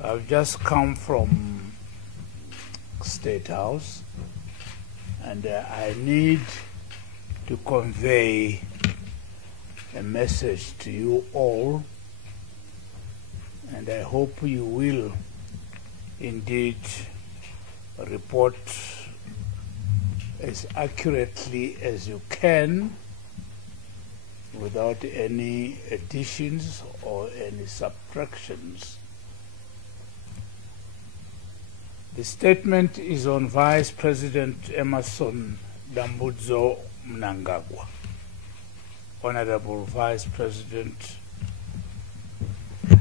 I've just come from State House, and I need to convey a message to you all, and I hope you will indeed report as accurately as you can without any additions or any subtractions. The statement is on Vice President Emmerson Dambudzo Mnangagwa. Honorable Vice President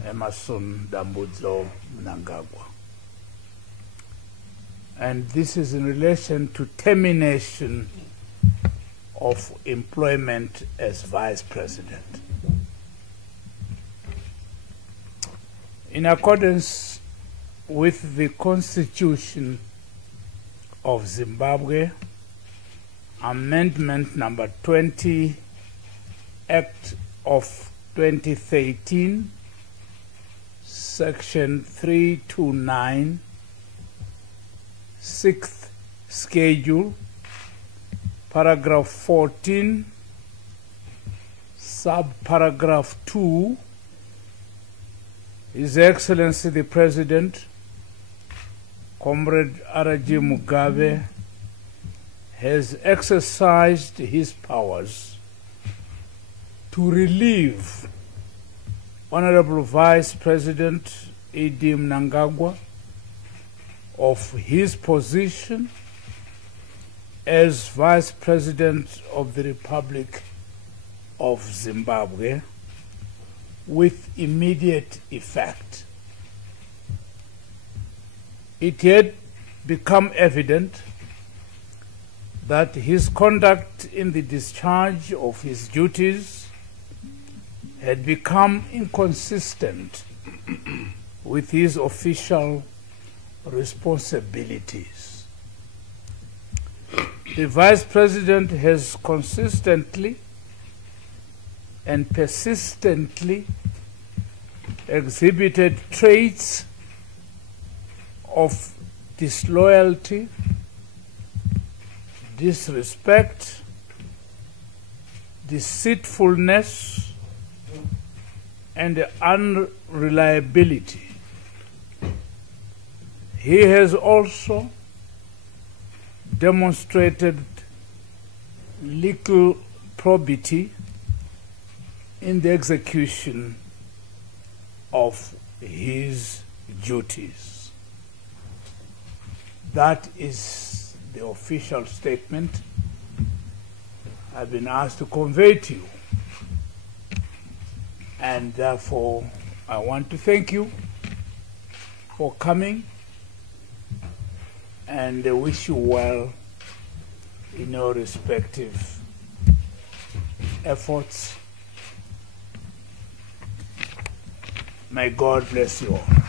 Emmerson Dambudzo Mnangagwa. And this is in relation to termination of employment as Vice President. In accordance with the Constitution of Zimbabwe, Amendment number 20, Act of 2013, Section 329, 6th Schedule, Paragraph 14, Subparagraph 2, His Excellency the President, Comrade R.G. Mugabe, has exercised his powers to relieve Honorable Vice President E.D. Mnangagwa of his position as Vice President of the Republic of Zimbabwe with immediate effect. It had become evident that his conduct in the discharge of his duties had become inconsistent with his official responsibilities. The Vice President has consistently and persistently exhibited traits of disloyalty, disrespect, deceitfulness, and unreliability. He has also demonstrated little probity in the execution of his duties. That is the official statement I've been asked to convey to you. And therefore, I want to thank you for coming, and I wish you well in your respective efforts. May God bless you all.